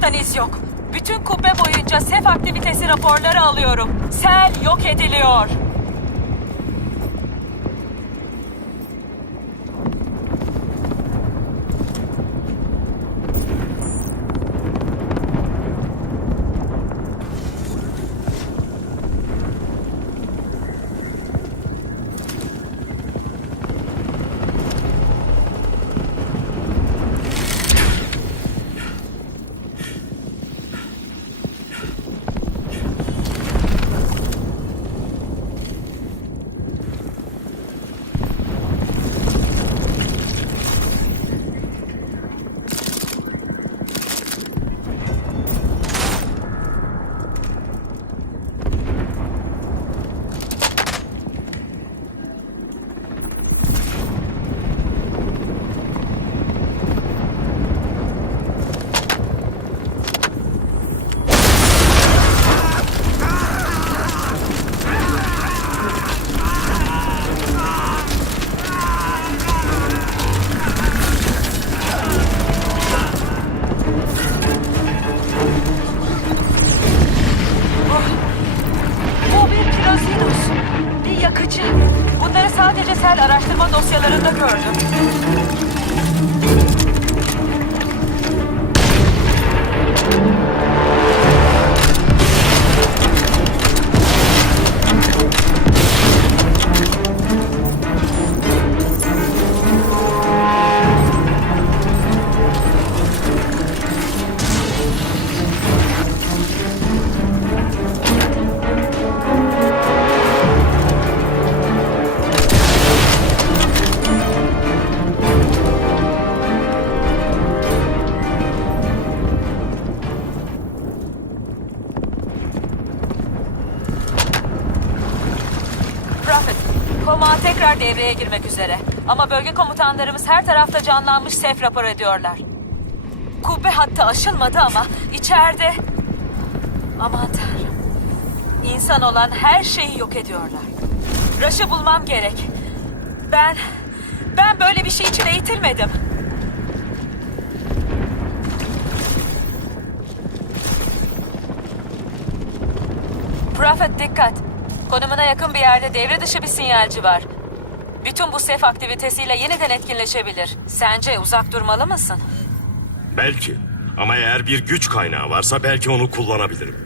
Savaştan iz yok. Bütün kubbe boyunca sef aktivitesi raporları alıyorum. Sel yok ediliyor. Yakıcı. Bunları sadece sel araştırma dosyalarında gördüm. Girmek üzere. Ama bölge komutanlarımız her tarafta canlanmış sef rapor ediyorlar. Kubbe hattı aşılmadı ama içeride... Aman tanrım. İnsan olan her şeyi yok ediyorlar. Rush'ı bulmam gerek. Ben... Ben böyle bir şey için eğitilmedim. Prophet dikkat. Konumuna yakın bir yerde devre dışı bir sinyalci var. Bütün bu sef aktivitesiyle yeniden etkinleşebilir. Sence uzak durmalı mısın? Belki. Ama eğer bir güç kaynağı varsa belki onu kullanabilirim.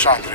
shot.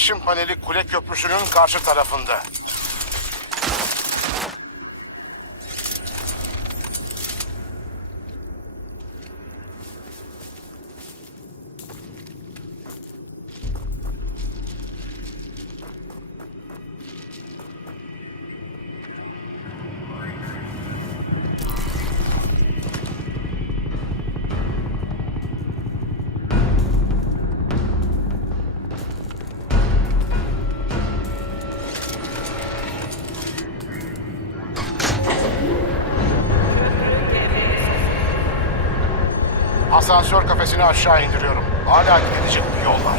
Gelişim paneli kule köprüsünün karşı tarafında. Asansör kafesini aşağı indiriyorum. Hala gidecek bir yol var.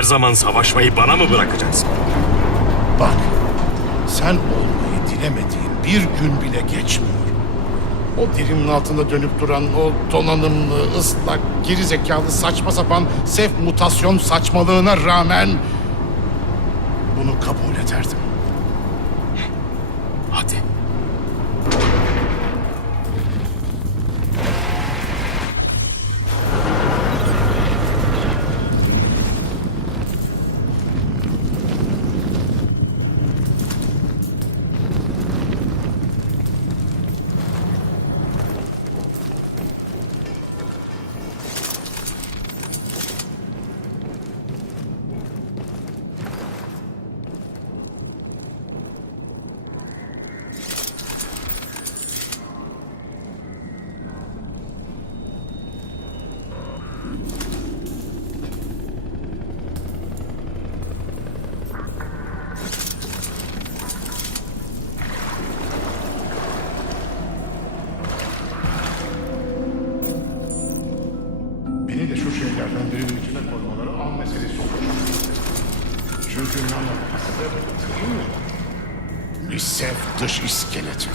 Her zaman savaşmayı bana mı bırakacaksın? Bak, sen olmayı dilemediğin bir gün bile geçmiyor. O derinin altında dönüp duran o donanımlı, ıslak, geri zekalı, saçma sapan sef mutasyon saçmalığına rağmen bunu kabul ederdim. Hadi. Çünkü nano değil mi? Bir sef dış iskeleti.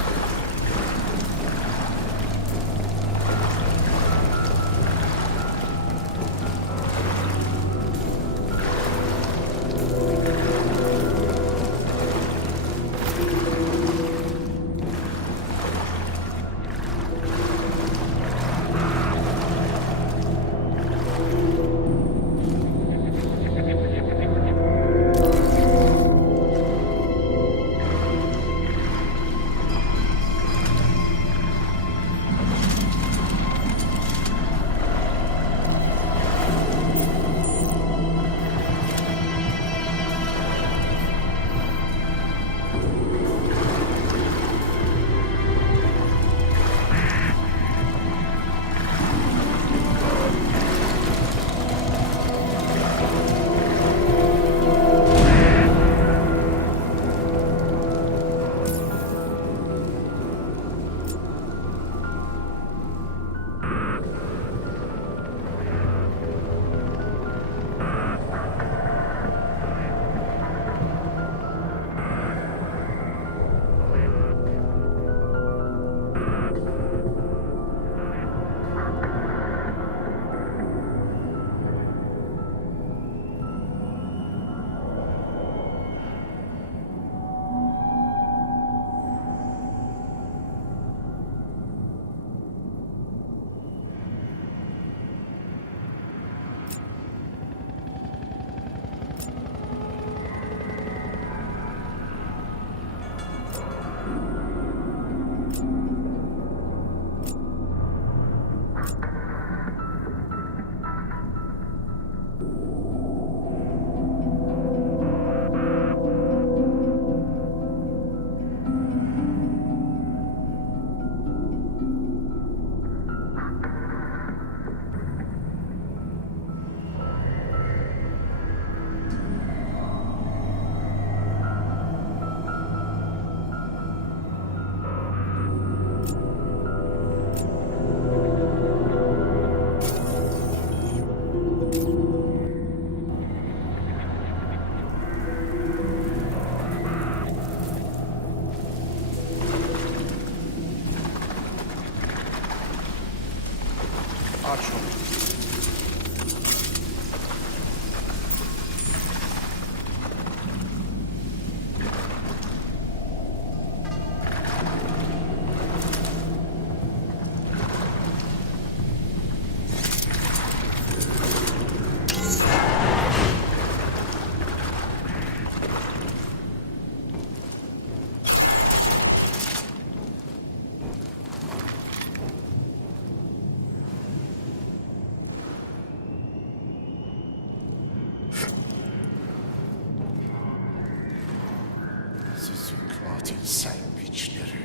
Selviçleri.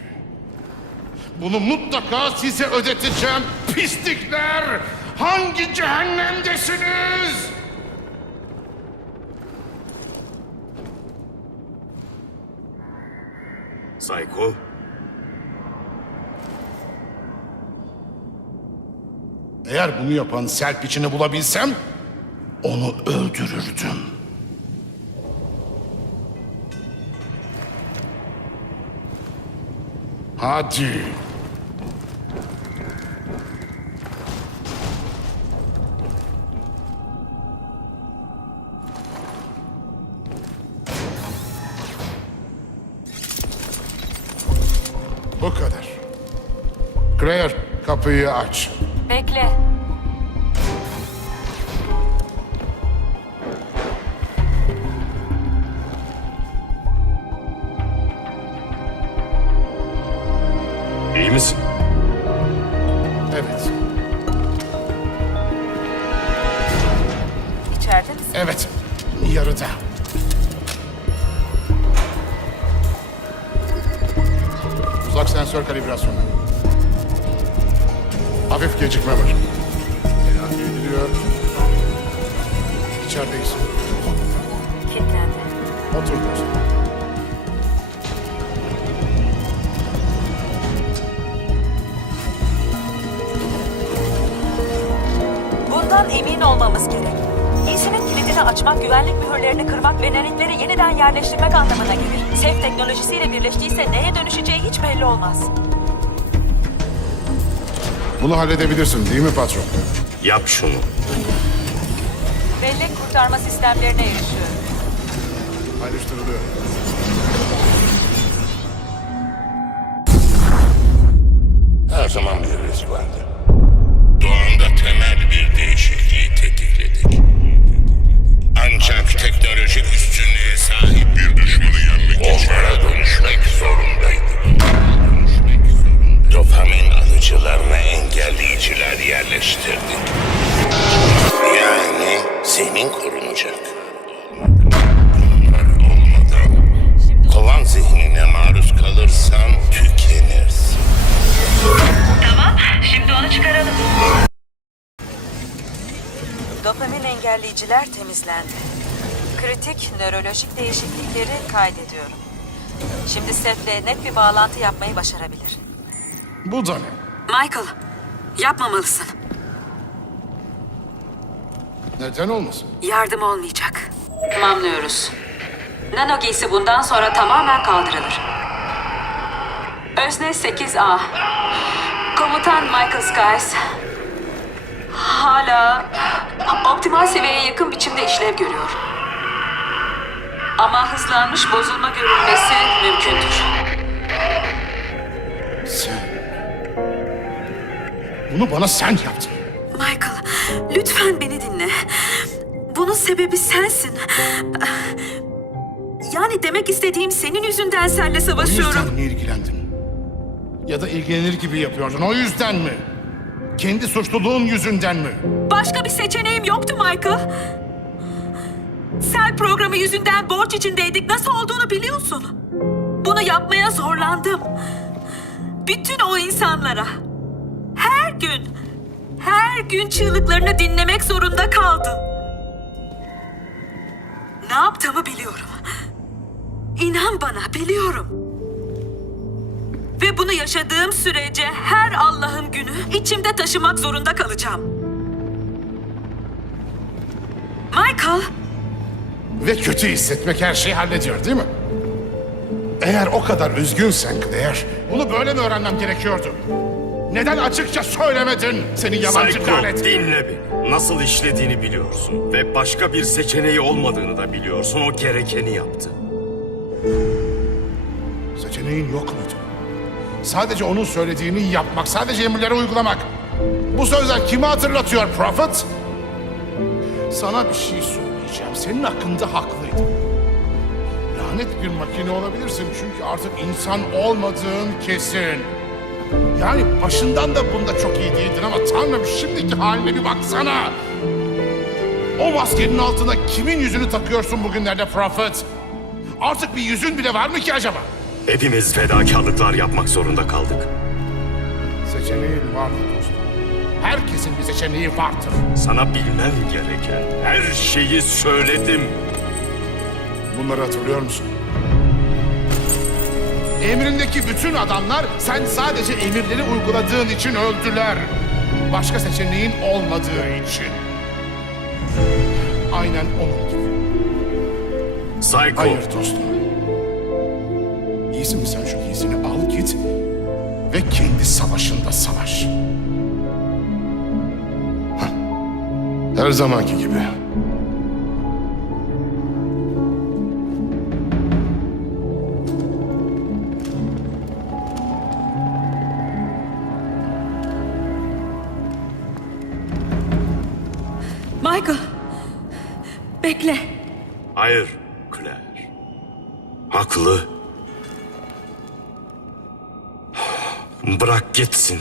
Bunu mutlaka size ödeteceğim pislikler. Hangi cehennemdesiniz? Psycho, Eğer bunu yapan Selpiç'ini bulabilsem onu öldürürdüm. Hadi. Bu kadar. Claire kapıyı aç. Bekle. Sef teknolojisiyle birleştiyse neye dönüşeceği hiç belli olmaz. Bunu halledebilirsin değil mi patron? Yap şunu. Bellek kurtarma sistemlerine erişiyorum. Ayrıştırılıyor. Her zaman bir risk vardı. Doğanda temel bir değişikliği tetikledik. Ancak teknolojik üstünlüğe sahip Onlara dönüşmek zorundaydık. Dopamin alıcılarına engelleyiciler yerleştirdik. Yani senin korunacak. Bunlar olmadan kovan zihnine maruz kalırsan tükenirsin. Tamam, şimdi onu çıkaralım. Dopamin engelleyiciler temizlendi. Kritik nörolojik değişiklikleri kaydediyorum. Şimdi Seth'le net bir bağlantı yapmayı başarabilir. Bu da ne? Michael, yapmamalısın. Neden olmasın? Yardım olmayacak. Tamamlıyoruz. Nano giysi bundan sonra tamamen kaldırılır. Özne 8A. Komutan Michael Skies. Hala optimal seviyeye yakın biçimde işlev görüyor. Ama hızlanmış bozulma görülmesi mümkündür. Sen... Bunu bana sen yaptın. Michael, lütfen beni dinle. Bunun sebebi sensin. Yani demek istediğim senin yüzünden senle O yüzden savaşıyorum. mi ilgilendin? Ya da ilgilenir gibi yapıyordun o yüzden mi? Kendi suçluluğun yüzünden mi? Başka bir seçeneğim yoktu Michael. Sel programı yüzünden borç içindeydik. Nasıl olduğunu biliyorsun. Bunu yapmaya zorlandım. Bütün o insanlara. Her gün, her gün çığlıklarını dinlemek zorunda kaldım. Ne yaptığımı biliyorum. İnan bana biliyorum. Ve bunu yaşadığım sürece her Allah'ın günü içimde taşımak zorunda kalacağım. Michael, Ve kötü hissetmek her şeyi hallediyor değil mi? Eğer o kadar üzgünsen Claire, bunu böyle mi öğrenmem gerekiyordu? Neden açıkça söylemedin seni yalancı Psycho lanet? dinle beni. Nasıl işlediğini biliyorsun. Ve başka bir seçeneği olmadığını da biliyorsun. O gerekeni yaptı. Seçeneğin yok muydu? Sadece onun söylediğini yapmak, sadece emirleri uygulamak. Bu sözler kimi hatırlatıyor Prophet? Sana bir şey söyleyeceğim. Senin hakkında haklıydım. Lanet bir makine olabilirsin çünkü artık insan olmadığın kesin. Yani başından da bunda çok iyi değildin ama Tanrım şimdiki haline bir baksana. O maskenin altına kimin yüzünü takıyorsun bugünlerde Prophet? Artık bir yüzün bile var mı ki acaba? Hepimiz fedakarlıklar yapmak zorunda kaldık. Seçeneğin vardır dostum. Herkesin bir seçeneği vardır. Sana bilmen gereken her şeyi söyledim. Bunları hatırlıyor musun? Emrindeki bütün adamlar sen sadece emirleri uyguladığın için öldüler. Başka seçeneğin olmadığı için. Aynen onun gibi. Psycho. Hayır dostum. İyisi mi sen şu giysini al git ve kendi savaşında savaş. Her zamanki gibi. Michael. Bekle. Hayır Claire. Haklı. Bırak gitsin.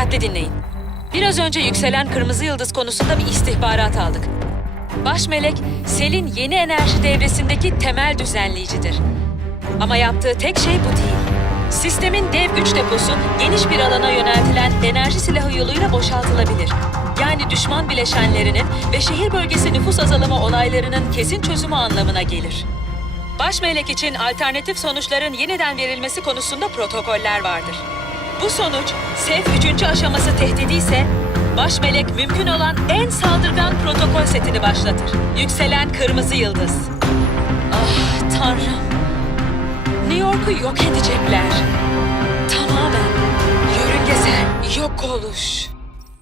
Dikkatli dinleyin. Biraz önce yükselen kırmızı yıldız konusunda bir istihbarat aldık. Baş melek, Sel'in yeni enerji devresindeki temel düzenleyicidir. Ama yaptığı tek şey bu değil. Sistemin dev güç deposu geniş bir alana yöneltilen enerji silahı yoluyla boşaltılabilir. Yani düşman bileşenlerinin ve şehir bölgesi nüfus azalımı olaylarının kesin çözümü anlamına gelir. Baş melek için alternatif sonuçların yeniden verilmesi konusunda protokoller vardır. Bu sonuç, SEF 3. aşaması tehdidi ise baş melek mümkün olan en saldırgan protokol setini başlatır. Yükselen kırmızı yıldız. Ah tanrım. New York'u yok edecekler. Tamamen yörüngesel yok oluş.